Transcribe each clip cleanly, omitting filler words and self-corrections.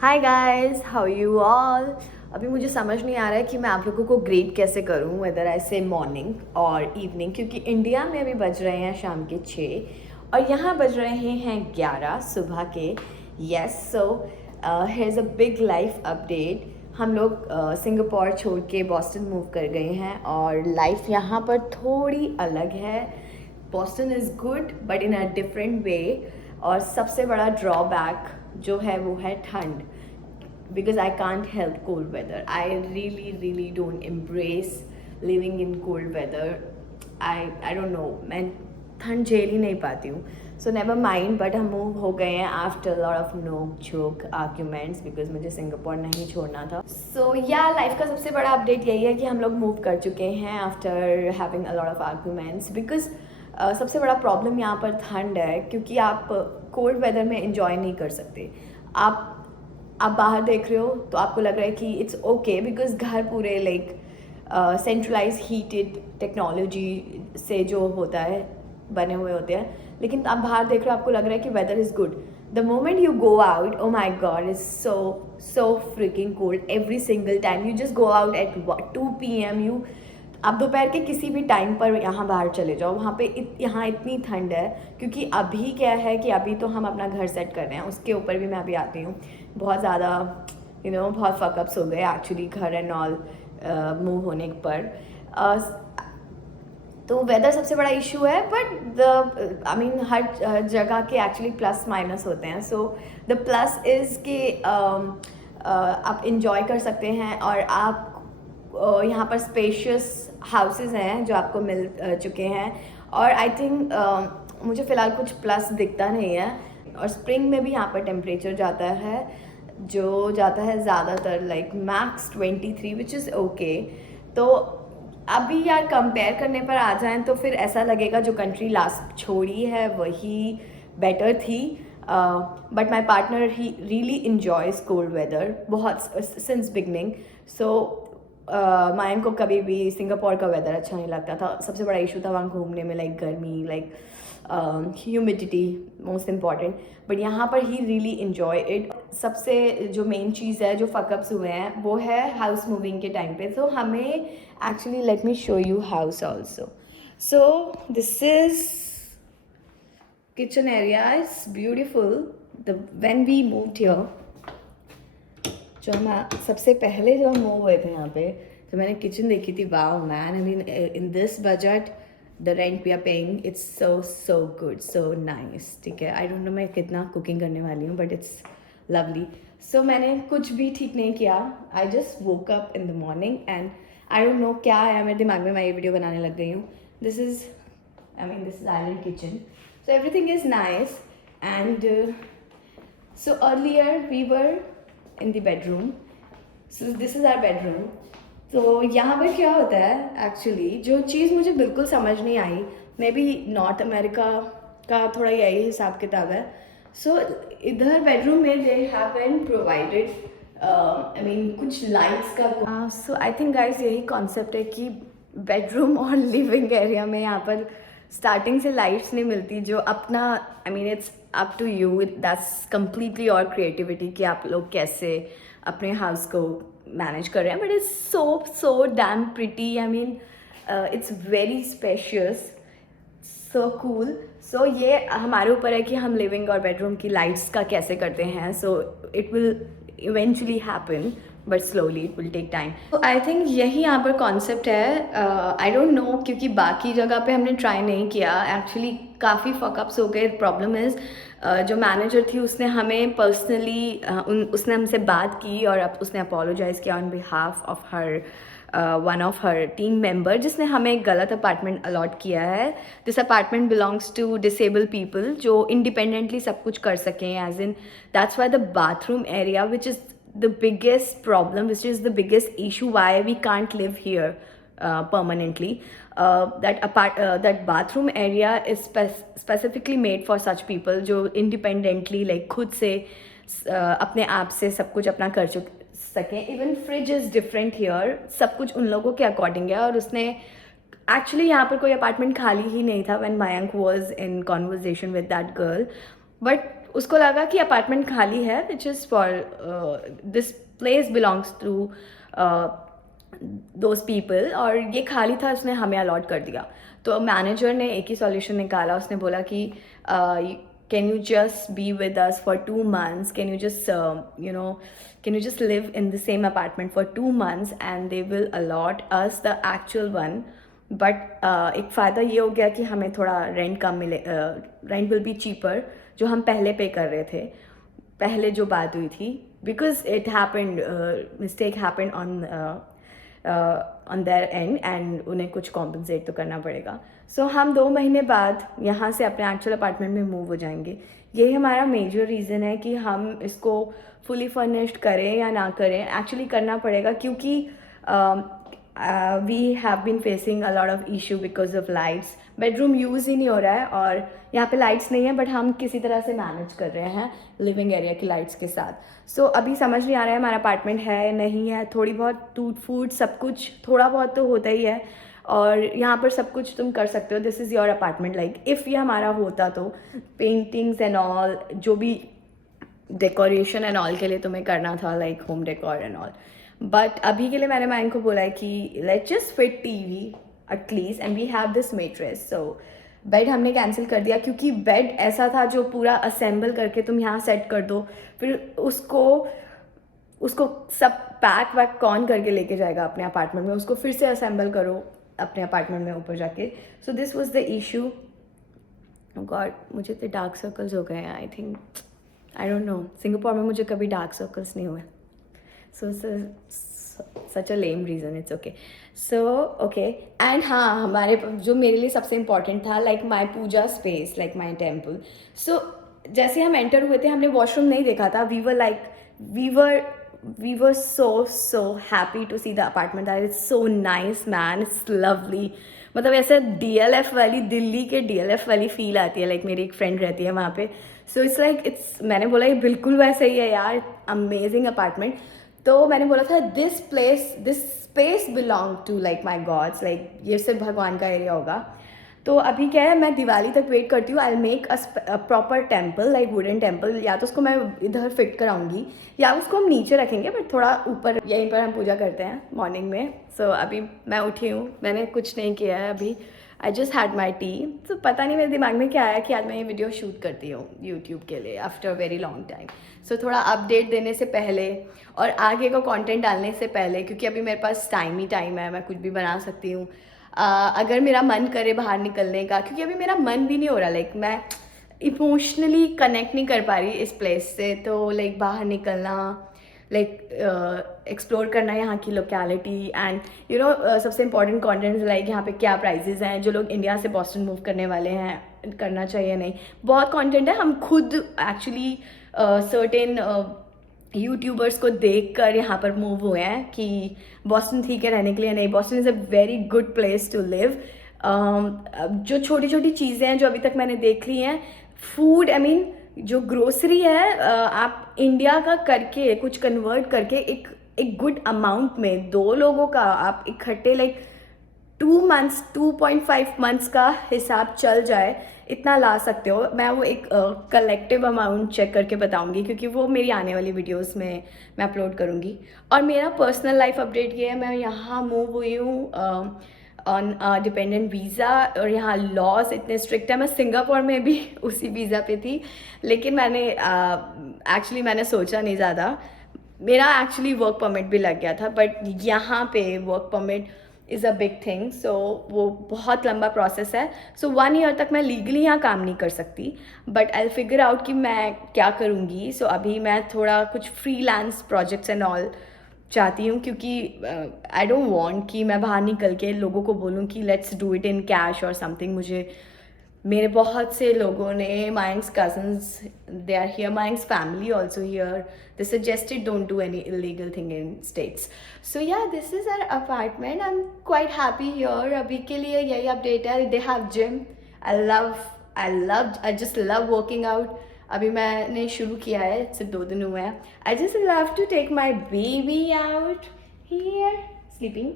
Hi guys, how you all. अभी मुझे समझ नहीं आ रहा है कि मैं आप लोगों को ग्रेट कैसे करूं, वेदर आई से मॉर्निंग और इवनिंग, क्योंकि इंडिया में अभी बज रहे हैं शाम के 6 और यहाँ बज रहे हैं 11 सुबह के। Yes, so here is a big life update. हम लोग सिंगापुर छोड़ के बॉस्टन मूव कर गए हैं और लाइफ यहाँ पर थोड़ी अलग है। Boston is good but in a different way. और सबसे बड़ा ड्रॉबैक जो है वो है ठंड, because I can't help cold weather. I really don't embrace living in cold weather. I don't know, मैं ठंड झेल ही नहीं पाती हूँ। सो नेवर माइंड, बट हम मूव हो गए हैं आफ्टर लॉट ऑफ नोक झोंक आर्ग्यूमेंट्स, बिकॉज मुझे सिंगापुर नहीं छोड़ना था। सो या लाइफ का सबसे बड़ा अपडेट यही है कि हम लोग मूव कर चुके हैं after having a lot of arguments, because सबसे बड़ा प्रॉब्लम यहाँ पर ठंड है, क्योंकि आप कोल्ड वेदर में इंजॉय नहीं कर सकते। आप बाहर देख रहे हो तो आपको लग रहा है कि इट्स ओके, बिकॉज घर पूरे लाइक सेंट्रलाइज हीटेड टेक्नोलॉजी से जो होता है बने हुए होते हैं, लेकिन आप बाहर देख रहे हो आपको लग रहा है कि weather is good. The moment you go out, oh my God, is so freaking cold every single time. You just go out at 2 PM। आप दोपहर के किसी भी टाइम पर यहाँ बाहर चले जाओ, वहाँ पे यहाँ इतनी ठंड है, क्योंकि अभी क्या है कि अभी तो हम अपना घर सेट कर रहे हैं, उसके ऊपर भी मैं अभी आती हूँ। बहुत ज़्यादा बहुत फकअप्स हो गए एक्चुअली घर एंड ऑल मूव होने पर। तो वेदर सबसे बड़ा इशू है, बट द आई मीन हर जगह के एक्चुअली प्लस माइनस होते हैं। सो द प्लस इज़ कि आप इंजॉय कर सकते हैं और आप यहाँ पर स्पेशियस हाउसेस हैं जो आपको मिल चुके हैं। और आई थिंक मुझे फ़िलहाल कुछ प्लस दिखता नहीं है। और स्प्रिंग में भी यहाँ पर टेम्परेचर जाता है, जो जाता है ज़्यादातर like max 23, which is okay. तो अभी यार कंपेयर करने पर आ जाएं तो फिर ऐसा लगेगा जो कंट्री लास्ट छोड़ी है वही बेटर थी। बट माई पार्टनर ही रियली इन्जॉयज कोल्ड वेदर बहुत सिंस बिगनिंग। सो मायन को कभी भी सिंगापुर का वेदर अच्छा नहीं लगता था। सबसे बड़ा इशू था वहाँ घूमने में, लाइक गर्मी, like humidity most important. But यहाँ पर ही रियली इन्जॉय इट। सबसे जो मेन चीज़ है जो फकअप्स हुए हैं वो है हाउस मूविंग के टाइम पे। तो हमें actually let me show you house also. So this is kitchen area, is beautiful. The when we moved here, जो हम सबसे पहले जब हम मूव हुए थे यहाँ पे, तो मैंने किचन देखी थी। Wow man, I mean in this budget the rent we are paying, it's so good, so nice. ठीक है, आई डोंट नो मैं कितना कुकिंग करने वाली हूँ, बट इट्स लवली। सो मैंने कुछ भी ठीक नहीं किया। I just woke up in the morning and I don't no क्या आया मेरे दिमाग में, मैं ये वीडियो बनाने लग गई हूँ। This is this is island kitchen, so everything is nice. And so earlier we were in the bedroom, so this is our bedroom. तो यहाँ पर क्या होता है एक्चुअली, जो चीज़ मुझे बिल्कुल समझ नहीं आई, मे बी नॉर्थ अमेरिका का थोड़ा यही हिसाब किताब है। सो इधर बेडरूम में दे हैवन प्रोवाइडेड आई मीन कुछ लाइट्स का। सो आई थिंक गाइस यही कॉन्सेप्ट है कि बेडरूम और लिविंग एरिया में यहाँ पर स्टार्टिंग से लाइट्स नहीं मिलती, जो अपना I mean it's up to you, that's completely और क्रिएटिविटी कि आप लोग कैसे अपने हाउस को मैनेज कर रहे हैं। But it's so damn pretty, I mean it's very spacious, so cool. So ये हमारे ऊपर है कि हम लिविंग और बेडरूम की लाइट्स का कैसे करते हैं। So it will eventually happen, but slowly it will take time. तो आई थिंक यही यहाँ पर कॉन्सेप्ट है। आई डोंट नो, क्योंकि बाकी जगह पे हमने ट्राई नहीं किया एक्चुअली, काफ़ी फकअप्स हो गए। प्रॉब्लम इज़ जो मैनेजर थी उसने हमें पर्सनली उसने हमसे बात की और अब उसने अपोलोजाइज़ किया on behalf of her one of her team member, जिसने हमें एक गलत अपार्टमेंट अलॉट किया है। This apartment belongs to disable people जो इंडिपेंडेंटली सब कुछ कर सकें, as in that's why the bathroom area which is the biggest problem, which is the biggest issue why we can't live here permanently. That bathroom area is specifically made for such people जो independently like खुद से अपने आप से सब कुछ अपना कर सकें। Even fridge is different here, सब कुछ उन लोगों के अकॉर्डिंग है। और उसने एक्चुअली यहाँ पर कोई अपार्टमेंट खाली ही नहीं था when Mayank was in conversation with that girl, but उसको लगा कि अपार्टमेंट खाली है which is for this place belongs to those people, और ये खाली था, उसने हमें अलॉट कर दिया. तो मैनेजर ने एक ही सॉल्यूशन निकाला. उसने बोला कि can you just be with us for 2 months, can you just can you just live in the same apartment for 2 months and they will allot us the actual one. But एक फ़ायदा ये हो गया कि हमें थोड़ा रेंट कम मिले, rent will be cheaper जो हम पहले पे कर रहे थे, पहले जो बात हुई थी, because it happened, mistake happened on their and and उन्हें कुछ कॉम्पनसेट तो करना पड़ेगा. सो हम 2 महीने बाद यहाँ से अपने एक्चुअल अपार्टमेंट में मूव हो जाएंगे. यही हमारा मेजर रीज़न है कि हम इसको फुली फर्निश्ड करें या ना करें. एक्चुअली करना पड़ेगा क्योंकि we have been facing a lot of issue because of lights. Bedroom use ही नहीं हो रहा है और यहाँ पे लाइट्स नहीं है, बट हम किसी तरह से मैनेज कर रहे हैं लिविंग एरिया की लाइट्स के साथ. सो अभी समझ नहीं आ रहा है हमारा अपार्टमेंट है नहीं है. थोड़ी बहुत टूट फूट सब कुछ थोड़ा बहुत तो होता ही है, और यहाँ पर सब कुछ तुम कर सकते हो. This is your apartment. Like if ये हमारा होता तो पेंटिंग्स एंड ऑल, जो भी डेकोरेशन एंड ऑल के लिए तुम्हें करना था, like home decor and all. But अभी के लिए मैंने मैम को बोला है कि let's just fit TV at least and we have this mattress. So bed हमने कैंसिल कर दिया क्योंकि बेड ऐसा था जो पूरा असेंबल करके तुम यहाँ सेट कर दो, फिर उसको सब पैक वैक कौन करके लेके जाएगा अपने अपार्टमेंट में, उसको फिर से असेंबल करो अपने अपार्टमेंट में ऊपर जाके. So this was the issue. God, मुझे तो डार्क सर्कल्स हो गए हैं. I think, I don't know, Singapore में मुझे कभी डार्क सर्कल्स नहीं हुए. So such a lame reason. It's okay. So okay. And हाँ, हमारे जो मेरे लिए सबसे इम्पॉर्टेंट था, like my puja space, like my temple. So जैसे हम एंटर हुए थे हमने वॉशरूम नहीं देखा था. we were so happy to see the apartment. That is so nice man, it's lovely. मतलब ऐसे DLF वाली, दिल्ली के DLF वाली फील आती है. लाइक मेरी एक फ्रेंड रहती है वहाँ पे. सो इट्स लाइक इट्स, मैंने बोला ये बिल्कुल वैसा ही है यार, अमेजिंग अपार्टमेंट. तो मैंने बोला था this space belong to like my gods, like ये सिर्फ भगवान का एरिया होगा. तो अभी क्या है, मैं दिवाली तक वेट करती हूँ. I make a proper temple, like wooden temple. या तो उसको मैं इधर फिट कराऊंगी या उसको हम नीचे रखेंगे, बट थोड़ा ऊपर, यहीं पर हम पूजा करते हैं मॉर्निंग में. सो अभी मैं उठी हूँ, मैंने कुछ नहीं किया है अभी. I just had my T. तो पता नहीं मेरे दिमाग में क्या आया कि आज मैं ये वीडियो शूट करती हूँ यूट्यूब के लिए आफ्टर वेरी लॉन्ग टाइम. सो थोड़ा अपडेट देने से पहले और आगे का कंटेंट डालने से पहले, क्योंकि अभी मेरे पास टाइम ही टाइम है, मैं कुछ भी बना सकती हूँ. अगर मेरा मन करे बाहर निकलने का, क्योंकि अभी मेरा मन भी नहीं हो रहा, लाइक मैं इमोशनली कनेक्ट नहीं कर पा रही इस प्लेस से. तो लाइक बाहर निकलना, लाइक एक्सप्लोर करना यहाँ की लोकेलिटी एंड यू नो सबसे इंपॉर्टेंट कंटेंट्स, लाइक यहाँ पे क्या प्राइजेज़ हैं, जो लोग इंडिया से बॉस्टन मूव करने वाले हैं करना चाहिए नहीं. बहुत कंटेंट है. हम खुद एक्चुअली सर्टेन यूट्यूबर्स को देखकर यहाँ पर मूव हुए हैं कि बॉस्टन ठीक है रहने के लिए नहीं, Boston is a very good place to live. जो छोटी छोटी चीज़ें हैं जो अभी तक मैंने देख ली हैं, फूड, आई मीन जो ग्रोसरी है, आप इंडिया का करके कुछ कन्वर्ट करके एक गुड अमाउंट में 2 लोगों का आप इकट्ठे, लाइक 2 months 2.5 months का हिसाब चल जाए, इतना ला सकते हो. मैं वो एक कलेक्टिव अमाउंट चेक करके बताऊंगी, क्योंकि वो मेरी आने वाली वीडियोस में मैं अपलोड करूंगी. और मेरा पर्सनल लाइफ अपडेट ये है, मैं यहाँ मूव हुई हूँ ऑन डिपेंडेंट वीज़ा, और यहाँ लॉज इतने स्ट्रिक्ट है. मैं सिंगापुर में भी उसी वीज़ा पे थी, लेकिन मैंने मैंने सोचा नहीं ज़्यादा. मेरा एक्चुअली वर्क परमिट भी लग गया था, बट यहाँ पे work permit is a big thing. So वो बहुत लंबा प्रोसेस है. सो 1 year तक मैं लीगली यहाँ काम नहीं कर सकती, बट आई फिगर आउट कि मैं क्या करूँगी. सो अभी मैं थोड़ा कुछ फ्रीलांस प्रोजेक्ट्स एंड ऑल चाहती हूँ, क्योंकि आई डोंट वांट कि मैं बाहर निकल के लोगों को बोलूँ कि let's do it in cash और समथिंग. मुझे मेरे बहुत से लोगों ने, mine's cousins, they are here, mine's family also here, they suggested don't do any illegal thing in states. So yeah, this is our apartment. I'm quite happy here. अभी के लिए यही अपडेट है. They have gym. I just love working out. अभी मैंने शुरू किया है, सिर्फ 2 दिन हुए हैं. I just love to take my baby out here sleeping.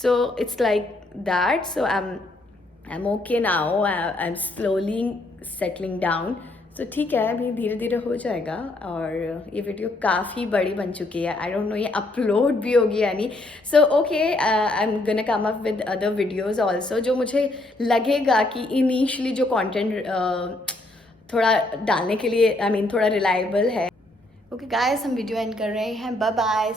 So it's like that. So I'm okay now. I'm slowly settling down. तो ठीक है, अभी धीरे धीरे हो जाएगा। और ये वीडियो काफ़ी बड़ी बन चुकी है, आई डोंट नो ये अपलोड भी होगी या नहीं। So okay, I am gonna come up with other videos also, जो मुझे लगेगा कि इनिशियली जो कंटेंट थोड़ा डालने के लिए, आई मीन थोड़ा रिलायबल है। ओके गाइस, हम वीडियो एंड कर रहे हैं, बाय बाय।